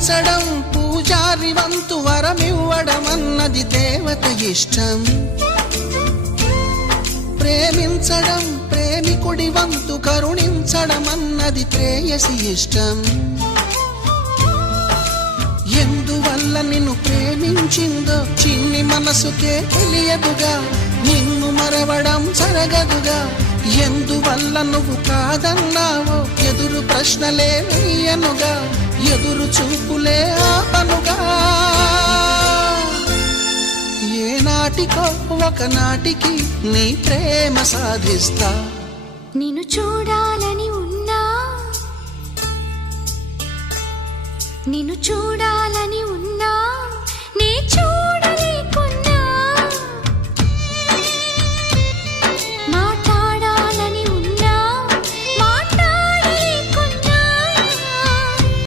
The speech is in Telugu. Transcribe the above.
పూజించడం పూజారి వంతు వరమివ్వడం అన్నది దేవత ఇష్టం. ప్రేమించడం ప్రేమికుడి వంతు కరుణించడం అన్నది ప్రేయసి ఇష్టం. ఎందువల్ల నిన్ను ప్రేమించిందో చిన్ని మనసుకే తెలియదుగా, నిన్ను మరవడం జరగదుగా. ఎందువల్ల నువ్వు కాదన్నావో ఎదురు ప్రశ్నలే వేయనుగా, ఎదురు చూపులే ఆపనుగా. ఏనాటికో ఒకనాటికి నీ ప్రేమ సాధిస్తా. నిన్ను చూడాలని ఉన్నా, నిన్ను చూడాలని ఉన్నా